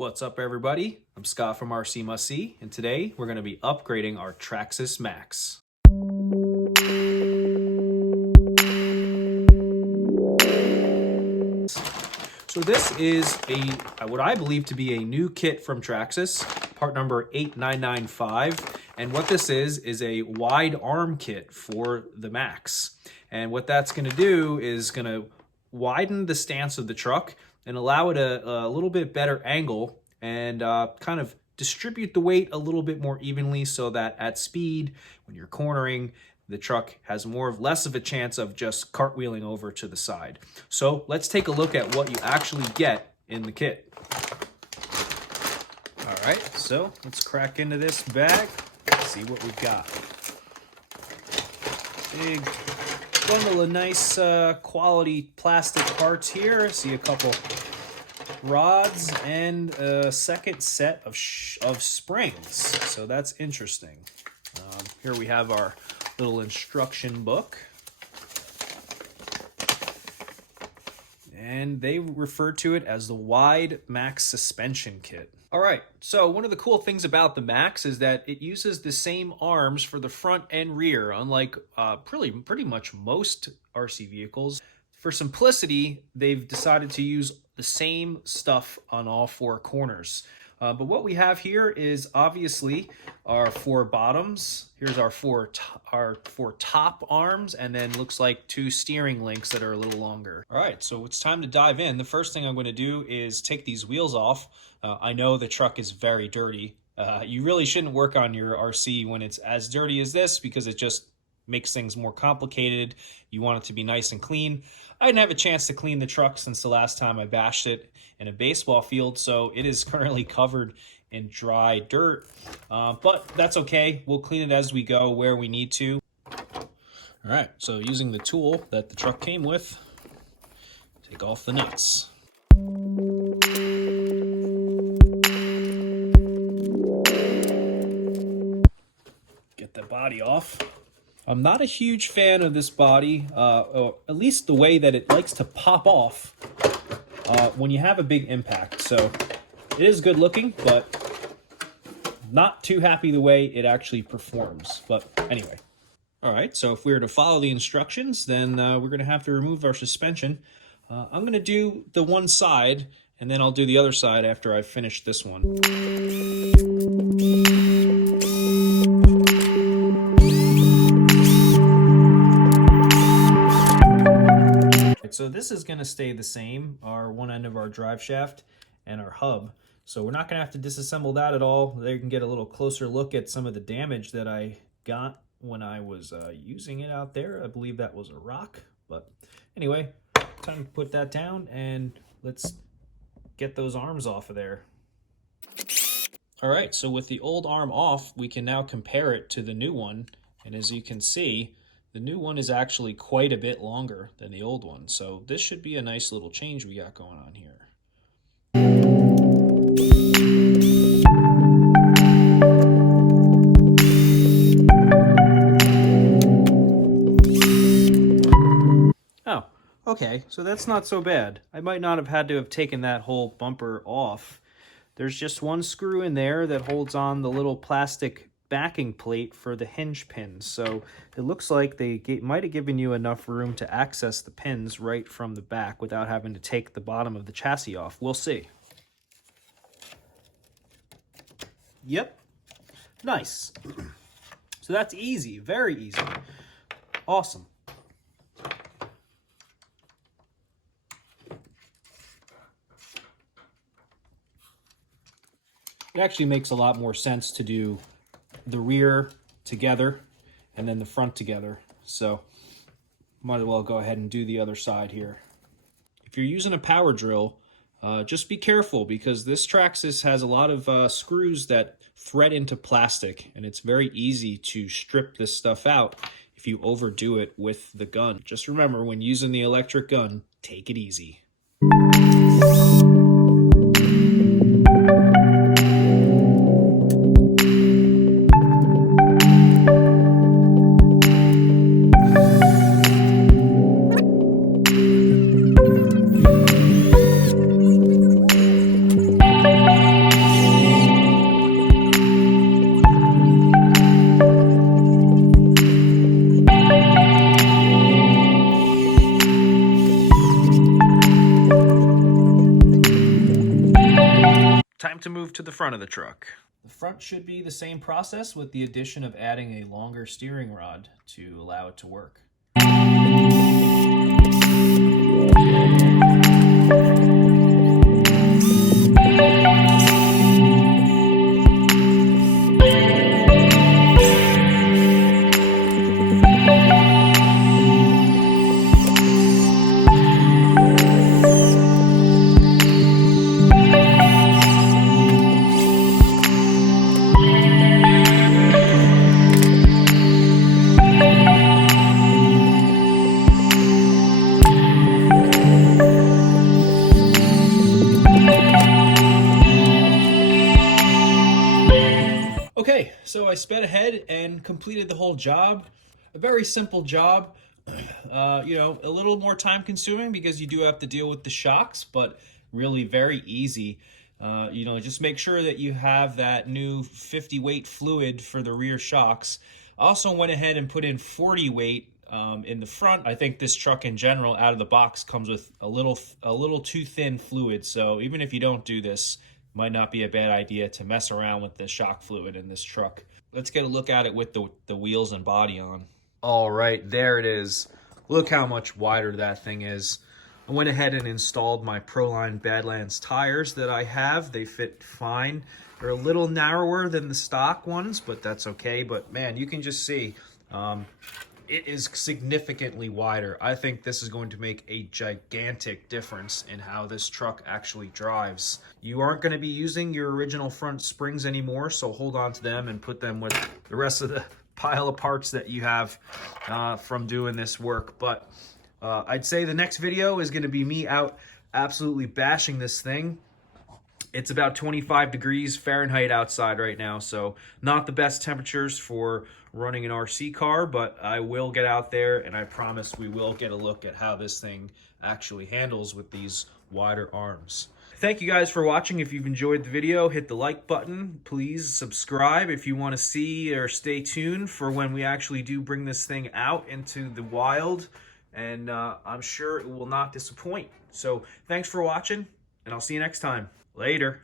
What's up, everybody? I'm Scott from RC Mustsee, and today we're going to be upgrading our Traxxas Maxx. So this is what I believe to be a new kit from Traxxas, part number 8995. And what this is a wide arm kit for the Maxx. And what that's going to do is going to widen the stance of the truck and allow it a little bit better angle and kind of distribute the weight a little bit more evenly so that at speed, when you're cornering, the truck has less of a chance of just cartwheeling over to the side. So let's take a look at what you actually get in the kit. All right, so let's crack into this bag, see what we've got. Big bundle of nice quality plastic parts here. See a couple rods and a second set of springs, so that's interesting. Here we have our little instruction book, and they refer to it as the Wide Maxx Suspension Kit. All right, so one of the cool things about the Maxx is that it uses the same arms for the front and rear, unlike pretty much most RC vehicles. For simplicity, they've decided to use the same stuff on all four corners. But what we have here is obviously our four bottoms. Here's our four top arms, and then looks like two steering links that are a little longer. All right, so it's time to dive in. The first thing I'm going to do is take these wheels off. I know the truck is very dirty. You really shouldn't work on your RC when it's as dirty as this, because it just makes things more complicated. You want it to be nice and clean. I didn't have a chance to clean the truck since the last time I bashed it in a baseball field, so it is currently covered in dry dirt, but that's okay. We'll clean it as we go where we need to. All right, so using the tool that the truck came with, take off the nuts. Get the body off. I'm not a huge fan of this body, or at least the way that it likes to pop off when you have a big impact. So it is good looking, but not too happy the way it actually performs. But anyway. All right, so if we were to follow the instructions, then we're going to have to remove our suspension. I'm going to do the one side, and then I'll do the other side after I finish this one. So this is going to stay the same, our one end of our drive shaft and our hub. So we're not going to have to disassemble that at all. There you can get a little closer look at some of the damage that I got when I was using it out there. I believe that was a rock. But anyway, time to put that down and let's get those arms off of there. All right, so with the old arm off, we can now compare it to the new one. And as you can see, the new one is actually quite a bit longer than the old one, so this should be a nice little change we got going on here. Oh, okay, so that's not so bad. I might not have had to have taken that whole bumper off. There's just one screw in there that holds on the little plastic backing plate for the hinge pins, so it looks like they might have given you enough room to access the pins right from the back without having to take the bottom of the chassis off. We'll see. Yep, nice. So that's easy, very easy. Awesome. It actually makes a lot more sense to do the rear together and then the front together, so might as well go ahead and do the other side here. If you're using a power drill, just be careful, because this Traxxas has a lot of screws that thread into plastic, and it's very easy to strip this stuff out if you overdo it with the gun. Just remember, when using the electric gun, take it easy. to move to the front of the truck. The front should be the same process with the addition of adding a longer steering rod to allow it to work. Okay, so I sped ahead and completed the whole job. A very simple job. You know, a little more time consuming because you do have to deal with the shocks, but really very easy. You know, just make sure that you have that new 50 weight fluid for the rear shocks. I also went ahead and put in 40 weight in the front. I think this truck in general out of the box comes with a little too thin fluid. So even if you don't do this, might not be a bad idea to mess around with the shock fluid in this truck. Let's get a look at it with the wheels and body on. All right, there it is. Look how much wider that thing is. I went ahead and installed my Proline Badlands tires that I have. They fit fine. They're a little narrower than the stock ones, but that's okay. But man, you can just see it is significantly wider. I think this is going to make a gigantic difference in how this truck actually drives. You aren't going to be using your original front springs anymore, so hold on to them and put them with the rest of the pile of parts that you have from doing this work. But I'd say the next video is going to be me out absolutely bashing this thing. It's about 25 degrees Fahrenheit outside right now, so not the best temperatures for running an RC car, but I will get out there and I promise we will get a look at how this thing actually handles with these wider arms. Thank you guys for watching. If you've enjoyed the video, hit the like button. Please subscribe if you want to see or stay tuned for when we actually do bring this thing out into the wild, and I'm sure it will not disappoint. So thanks for watching, and I'll see you next time. Later.